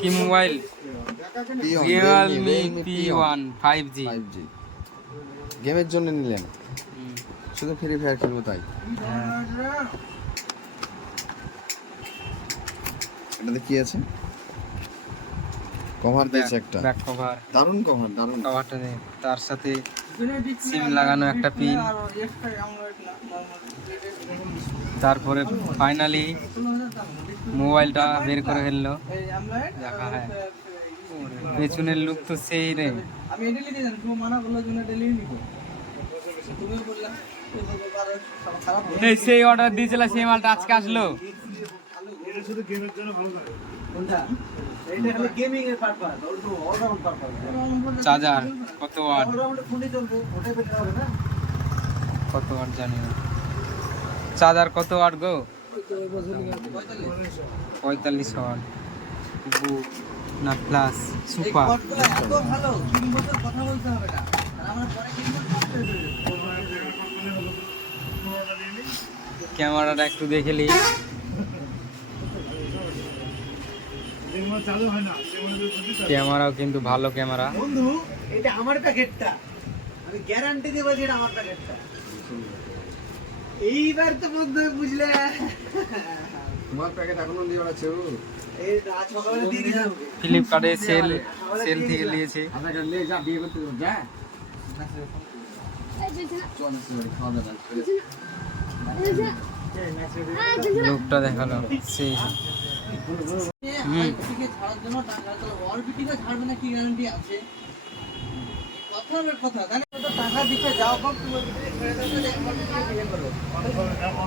কি mobile? Realme P1 5G। গেমের জন্য নিলেন? শুধু ফ্রি ফায়ার খেলবো তাই? এটাতে কি আছে? কভার দিয়েছে একটা, ব্যাক কভার, দারুণ কভার, দারুণ কভারটা নেই, তার সাথে সিম লাগানো একটা পিন। তারপরে ফাইনালি মোবাইলটা বের করে ফেললো। দেখা হয় পেছনের লুক তো সেই রে। এই সেই অর্ডার দিয়েছিল সেই মালটা আজকে আসলো। চার্জার কত ওয়াট, কত ওয়াট জানি না। চার্জার কত ওয়াট গো? 45 ওয়াট না প্লাস সুপার। ক্যামেরাটা একটু দেখে নি। ক্যামেরাও কিন্তু ভালো ক্যামেরা। বন্ধু এটা আমার প্যাকেটটা, আমি গ্যারান্টি দেব যে এটা আমার প্যাকেটটা। এইবার তো বন্ধু বুঝলে, তোমার প্যাকেট এখনো দিয়ে আছে। এই রাত সকালে দিয়ে দিলাম ফ্লিপকার্টে সেল থেকে নিয়েছি। আচ্ছা লে যা বিয়ে করতে যা। লোকটা দেখালো সেই ছাড়ার জন্য টাকা, ওর বিটিকে ছাড়বে না কি গ্যারান্টি আছে? কথা টাকা দিতে যাও, তুমি ছেড়ে দাও,